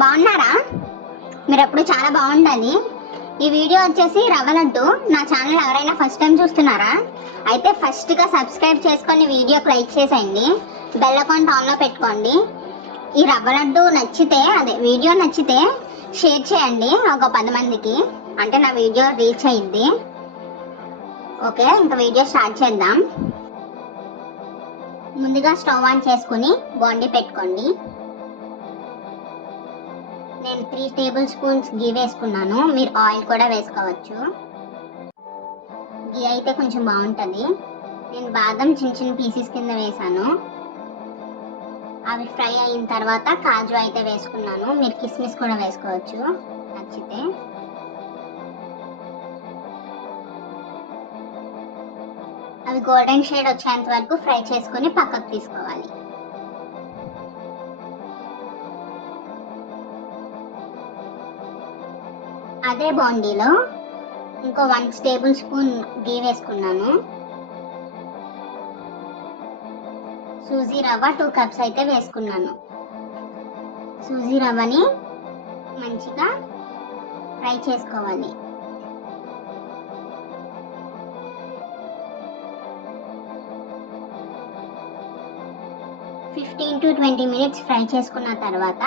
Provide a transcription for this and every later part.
బాగున్నారా? మీరు ఎప్పుడు చాలా బాగుండాలి. ఈ వీడియో వచ్చేసి రవ్వ లడ్డు నా ఛానల్ ఎవరైనా ఫస్ట్ టైం చూస్తున్నారా? అయితే ఫస్ట్గా సబ్స్క్రైబ్ చేసుకొని వీడియోకి లైక్ చేసేయండి. బెల్ అకౌంట్ ఆన్లో పెట్టుకోండి. ఈ రవ్వ లడ్డు నచ్చితే అదే వీడియో నచ్చితే షేర్ చేయండి ఒక పది మందికి. అంటే నా వీడియో రీచ్ అయింది. ఓకే ఇంకా వీడియో స్టార్ట్ చేద్దాం. ముందుగా స్టవ్ ఆన్ చేసుకుని బాండి పెట్టుకోండి. నేను త్రీ టేబుల్ స్పూన్స్ గీ వేసుకున్నాను. మీరు ఆయిల్ కూడా వేసుకోవచ్చు. గీ అయితే కొంచెం బాగుంటుంది. నేను బాదం చిన్న చిన్న పీసెస్ కింద వేసాను. అవి ఫ్రై అయిన తర్వాత కాజు అయితే వేసుకున్నాను. మీరు కిస్మిస్ కూడా వేసుకోవచ్చు. నచ్చితే. అవి గోల్డెన్ షేడ్ వచ్చేంత వరకు ఫ్రై చేసుకొని పక్కకు తీసుకోవాలి. అదే బాండీలో ఇంకో వన్ టేబుల్ స్పూన్ గీ వేసుకున్నాను. సూజీ రవ్వ టూ కప్స్ అయితే వేసుకున్నాను. సూజీ రవ్వని మంచిగా ఫ్రై చేసుకోవాలి. Fifteen to twenty minutes fry చేసుకున్న తర్వాత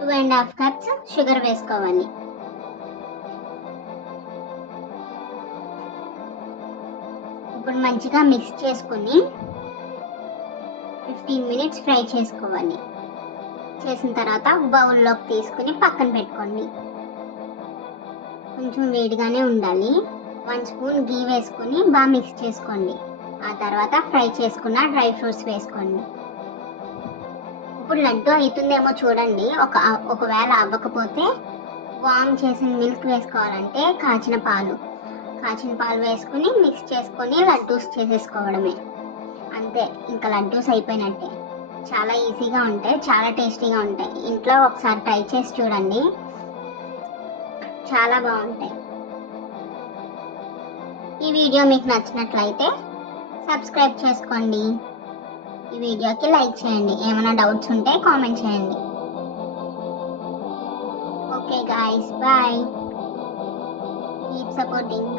two and half cups sugar వేసుకోవాలి. ఇప్పుడు మంచిగా మిక్స్ చేసుకుని ఫిఫ్టీన్ మినిట్స్ ఫ్రై చేసుకోవాలి. చేసిన తర్వాత బౌల్లోకి తీసుకుని పక్కన పెట్టుకోండి. కొంచెం వేడిగానే ఉండాలి. వన్ స్పూన్ గీ వేసుకుని బాగా మిక్స్ చేసుకోండి. ఆ తర్వాత ఫ్రై చేసుకున్న డ్రై ఫ్రూట్స్ వేసుకోండి. ఇప్పుడు లడ్డు అవుతుందేమో చూడండి. ఒక ఒకవేళ అవ్వకపోతే వామ్ చేసిన మిల్క్ వేసుకోవాలంటే కాచిన పాలు. కాచిన పాలు వేసుకుని మిక్స్ చేసుకొని లడ్డూస్ చేసేసుకోవడమే. అంతే ఇంకా లడ్డూస్ అయిపోయినట్టే. చాలా ఈజీగా ఉంటాయి చాలా టేస్టీగా ఉంటాయి. ఇంట్లో ఒకసారి ట్రై చేసి చూడండి. చాలా బాగుంటాయి. ఈ వీడియో మీకు నచ్చినట్లయితే సబ్స్క్రైబ్ చేసుకోండి. ఈ వీడియోకి లైక్ చేయండి. ఏమైనా డౌట్స్ ఉంటే కామెంట్ చేయండి. Okay guys bye keep supporting